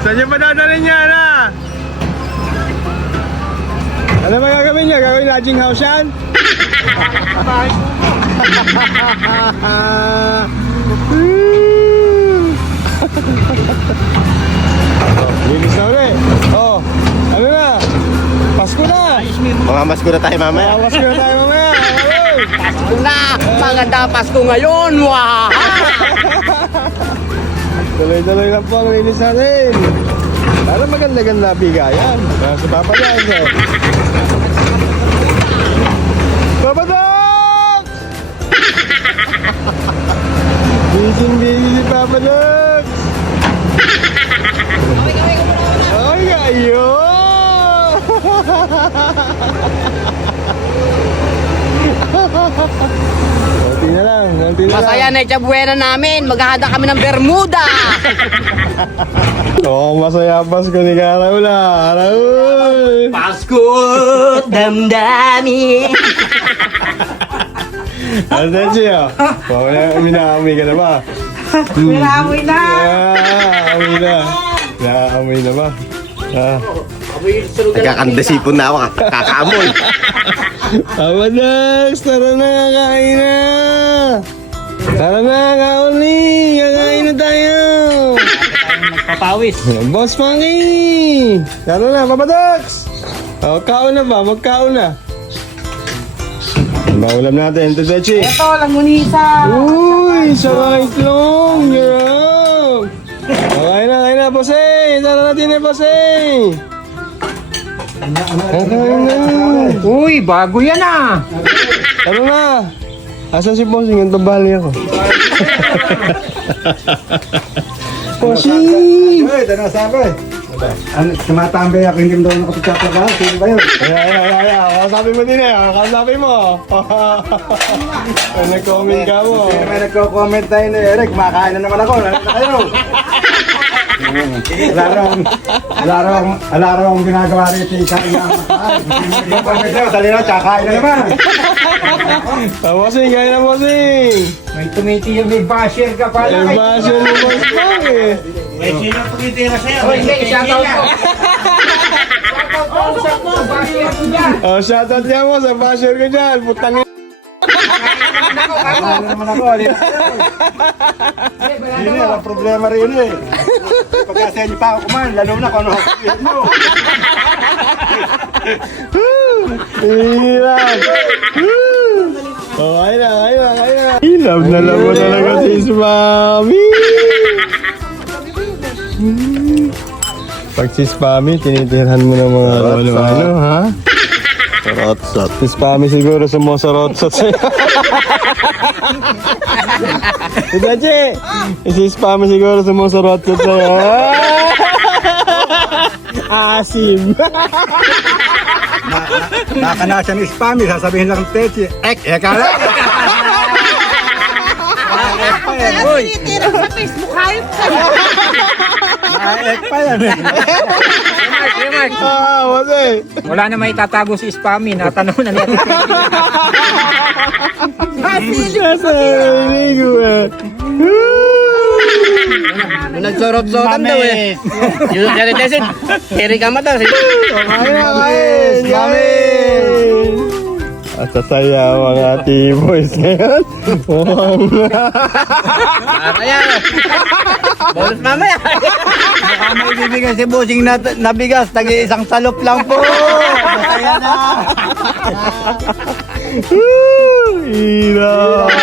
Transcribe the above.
Saan niyo pa dadalhin yan, ha? Ano ba gagawin niya? Gagawin lodging house yan? Linis na ulit. Oh, ano na? Pasko na. Mamamasko na tayo mamaya. Pasko na tayo mamaya. Pasko na! Maganda Pasko ngayon! Wow! Tuloy-tuloy lang po ang linis natin. Para maganda-ganda bigayan. Sa Papa Dogs, eh. Papa Dogs! Busy si Papa Dogs. Ay, ayun! Konti na lang. Masaya na itabuena namin! Maghahanda kami ng Bermuda! Oo, masaya Pasko ni Raul, ah. Raul! Pasko! Damdami! Ano na siya? Minaamoy ka na ba? Minaamoy na! Amoy na. Naamoy na ba? Nagkakandasipon na ako, kakaamoy. Abadags, tara na, kakain na! Tara na, kauli! Kakain na tayo! Papawis! Boss Monkey! Tara na, Babadags! O, kaon na ba? Magkaon na! Ang ulam natin, Tetechi! Ito, langgunisa! Uy! Sarang itlong! You're up! Kain na, Bossing! Tara natin eh, Bossing! Kain na! Uy, bago yan ah! Tara na! Asan si Bossing? Ang tabali ako. Bossing! Ay, dana sabi. Ano, tumatambay ako, hindi mo daw nakapagtatrabaho. Sino ba yun? Ay. Kasabi mo din eh. Kasabi mo. Nag-comment ka mo. Sino may nagko-comment tayo ni Eric, makain na naman ako. Lalo na kayo. Alaro akong ginagawa rito. Ikain na ang makain. Comment nyo, dali na, tsakain na naman. Bossing, kaya na, Bossing. May tumiti yung may basher ka pala. Eh, basyo mo Boss Pang eh. May sino tumitira sa'yo? Shoutout ko! Oh, shoutout niya mo sa basyo ka dyan. Putang ina. Ano naman ako, alin. Hindi, walang problema rin eh. Pagkasa niyo pa ako kumain, lalo na kung ano ako sabihin mo. Hirap. Oh, ayun na. Hilab na lang mo talaga si Mami. Pag si Spammy, tinitirhan mo ng mga ano, ha? Sarot-sot. Si Spammy siguro sumusarot-sot sa'yo. Si Dachi! Si Spammy siguro sumusarot-sot sa'yo. Asim! Baka na siya ni Spammy, sasabihin lang Techi, eka lang. Kaya tinitira sa Facebook Hype! Ek pa yan eh. Wala eh. Wala na may tatago si Spammy. Natanong na niya. Nasa ligo eh. Nagsorot-sotan daw eh. Yung kaya Kiri ka mata. Kain! At sasaya mga T-boys ngayon. Kaya. Bonus mamaya. Baka may bibigyan si Busing na bigas, tagi-isang salop lang po. Masaya na. Hirap!